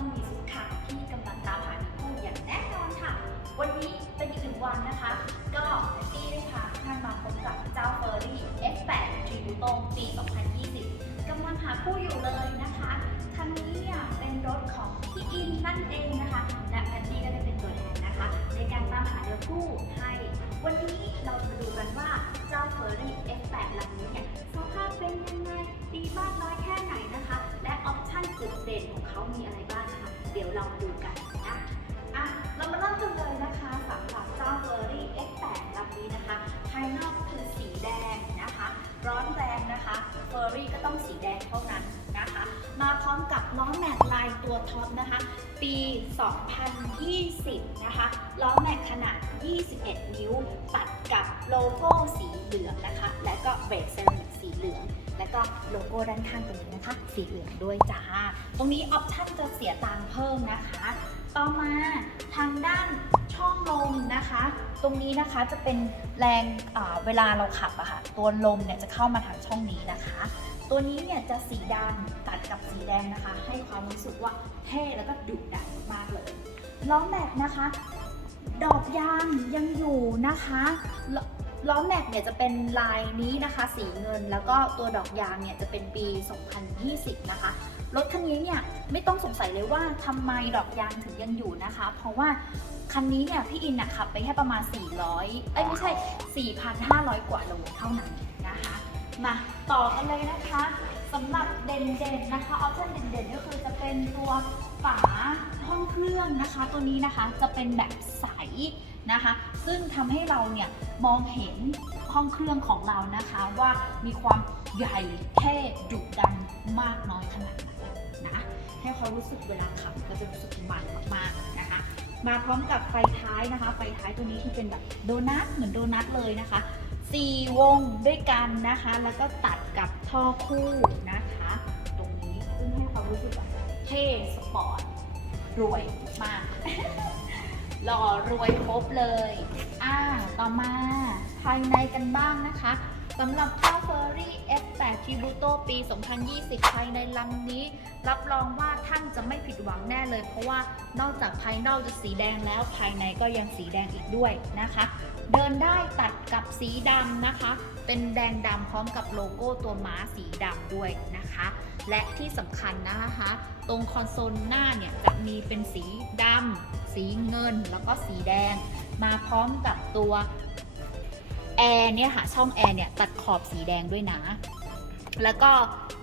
องมีลูกค้าที่กำลังตามหาคู่อย่างแน่นอนค่ะ วันนี้เป็นอีกหนึ่งวันนะคะ ก็แอนดี้ได้พาท่านมาพบกับเจ้าเฟอร์รี่ F8 t r i b u t o ปี 2020กำลังหาคู่อยู่เลยนะคะคันนี้เนี่ยเป็นรถของพี่อินนั่นเองนะคะ และแอนดี้ก็จะเป็นตัวแทนนะคะ ในการตามหาเนื้อคู่ให้ วันนี้เราจะดูกันว่า ร้อมกับล้อแม็กลายตัวท็อปนะคะ ปี 2020 นะคะ ล้อแม็กขนาด 21 นิ้ว ตัดกับโลโก้สีเหลืองนะคะ และก็เบรกเซรามิกสีเหลือง และก็โลโก้ด้านข้างตรงนี้นะคะ สีเหลืองด้วยจ้า ตรงนี้ออปชั่นจะเสียตังค์เพิ่มนะคะ ต่อมาทางด้านช่องลมนะคะ ตรงนี้นะคะจะเป็นแรงเวลาเราขับอะค่ะ ตัวลมเนี่ยจะเข้ามาทางช่องนี้นะคะ ตัวนี้เนี่ยจะสีดำตัด สีแดงนะคะ ให้ความรู้สึกว่าเท่แล้วก็ดุดันมากเลยล้อแม็กนะคะ ดอกยางยังอยู่นะคะล้อแม็กเนี่ยจะเป็นลายนี้นะคะ สีเงินแล้วก็ตัวดอกยางเนี่ยจะเป็นปี 2020 นะคะรถคันนี้เนี่ยไม่ต้องสงสัยเลยว่าทำไมดอกยางถึงยังอยู่นะคะ เพราะว่าคันนี้เนี่ยพี่อินนะขับไปแค่ประมาณ 400 เอ้ยไม่ใช่ 4,500 กว่าโลเท่านั้นนะคะ มาต่อกันเลยนะคะ สำหรับเด่นๆนะคะออปชั่นเด่นๆ ก็คือจะเป็นตัวฝาห้องเครื่องนะคะ ตัวนี้นะคะจะเป็นแบบใสนะคะ ซึ่งทำให้เราเนี่ยมองเห็นห้องเครื่องของเรานะคะว่ามีความใหญ่เท่ดุดันมากน้อยขนาดไหนนะให้เขารู้สึกเวลาขับก็จะรู้สึกมันมากๆนะคะ มาพร้อมกับไฟท้ายนะคะ ไฟท้ายตัวนี้ที่เป็นแบบโดนัทเหมือนโดนัทเลยนะคะ สี่วงด้วยกันนะคะ แล้วก็ตัดกับท่อคู่นะคะ ตรงนี้ซึ่งให้ความรู้สึกแบบเท่สปอร์ตรวยมาก หล่อรวยครบเลย อ่า ต่อมาภายในกันบ้างนะคะสำหรับเจ้า Ferrari F8 Tributo ปี 2020 ภายในลำนี้ รับรองว่าท่านจะไม่ผิดหวังแน่เลย เพราะว่านอกจากภายนอกจะสีแดงแล้วภายในก็ยังสีแดงอีกด้วยนะคะ เดินได้ตัดกับสีดำนะคะ เป็นแดงดำพร้อมกับโลโก้ตัวม้าสีดำด้วยนะคะ และที่สำคัญนะคะ ตรงคอนโซลหน้าเนี่ยจะมีเป็นสีดำสีเงินแล้วก็สีแดง มาพร้อมกับตัวแอร์เนี่ยค่ะช่องแอร์เนี่ยตัดขอบสีแดงด้วยนะ แล้วก็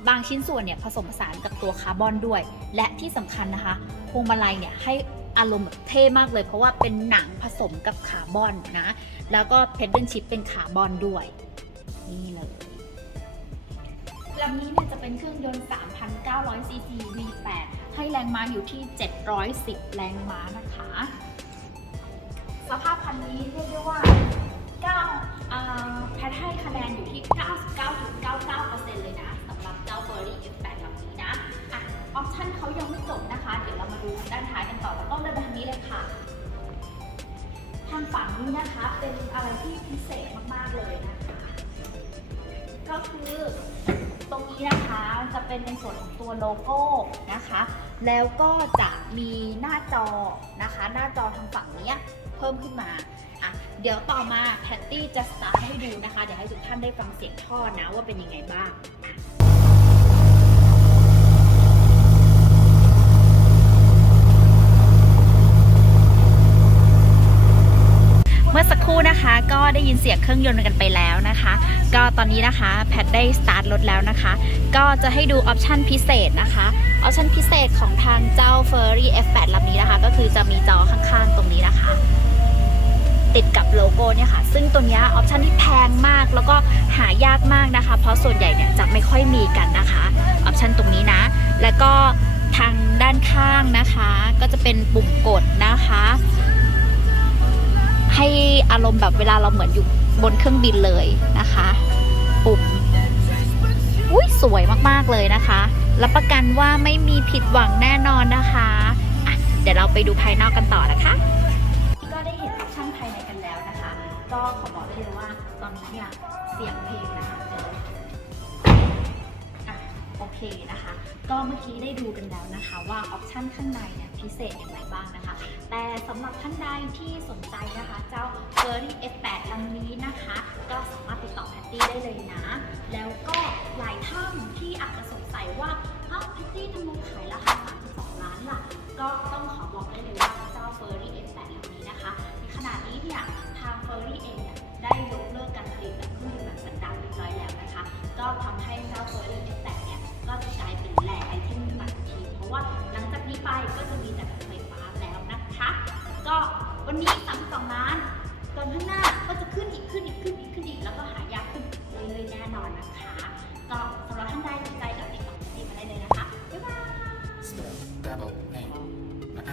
บางชิ้นส่วนเนี่ยผสมผสานกับตัวคาร์บอนด้วย และที่สำคัญนะคะพวงมาลัยเนี่ยให้ อารมณ์แบบเท่มากเลย เพราะว่าเป็นหนังผสมกับคาร์บอนนะ แล้วก็เพดเดิลชิพเป็นคาร์บอนด้วย นี่เลยลำนี้เนี่ยจะเป็นเครื่องยนต์ 3,900ซีซี V8 ให้แรงม้าอยู่ที่ 710 แรงม้านะคะ สภาพคันนี้เรียกได้ว่า9อ่าแพทให้คะแนนอยู่ที่ 99.99%เลยนะสำหรับเจ้า Ferrari F8 ลำนี้นะอะออปชั่นเขายังไม่ นไปทางนี้เลยค่ะ ทางฝั่งนี้นะคะเป็นอะไรที่พิเศษมากๆเลยนะคะ ก็คือตรงนี้นะคะจะเป็นในส่วนของตัวโลโก้นะคะ แล้วก็จะมีหน้าจอนะคะ หน้าจอทางฝั่งนี้เพิ่มขึ้นมาอะเดี๋ยวต่อมาแพตตี้จะสตาร์ทให้ดูนะคะ เดี๋ยวให้ทุกท่านได้ฟังเสียงท่อนะว่าเป็นยังไงบ้าง มื่อสักครู่นะคะก็ได้ยินเสียงเครื่องยนต์กันไปแล้วนะคะ ก็ตอนนี้นะคะแพทได้สตาร์ทรถแล้วนะคะ ก็จะให้ดูออปชันพิเศษนะคะออปชันพิเศษของทางเจ้า Ferrari F8 ลำนี้นะคะ ก็คือจะมีจอข้างๆตรงนี้นะคะ ติดกับโลโก้เนี่ยค่ะ ซึ่งตัวนี้ออปชันที่แพงมากแล้วก็หายากมากนะคะ เพราะส่วนใหญ่เนี่ยจะไม่ค่อยมีกันนะคะออปชันตรงนี้นะ แล้วก็ทางด้านข้างนะคะ ก็จะเป็นปุ่มกดนะคะ ให้อารมณ์แบบเวลาเราเหมือนอยู่บนเครื่องบินเลยนะคะ ปุ่มอุ้ยสวยมากๆเลยนะคะรับประกันว่าไม่มีผิดหวังแน่นอนนะคะะเดี๋ยวเราไปดูภายนอกกันต่อนะคะ เลยว่าตอนะคะเจออะโอเคเคนะคะ ก็เมื่อกี้ได้ดูกันแล้วนะคะว่าออปชันข้างในเนี่ยพิเศษอย่างไรบ้างนะคะ แต่สำหรับท่านใดที่สนใจนะคะ เจ้า f u r r y F8 อันนี้นะคะ ก็สามารถติดต่อแพตตี้ได้เลยนะ แล้วก็หลายท่านที่อาจจะสงสัยว่าเอ้าแพตตี้ทำไมขายราคา 32 ล้านล่ะ ก็ต้องขอบอกได้เลยว่าเจ้า f u r r y F8 อันนี้นะคะในขณะนี้เนี่ยทาง f u r r y เองเนี่ย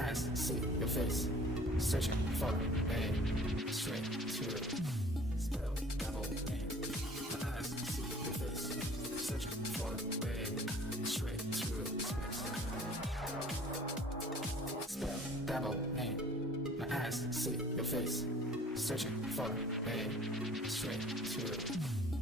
eyes see your face. Searching for a straight to spell double name. My eyes see your face. Searching for a straight to spell double name. My eyes see your face. Searching for a straight to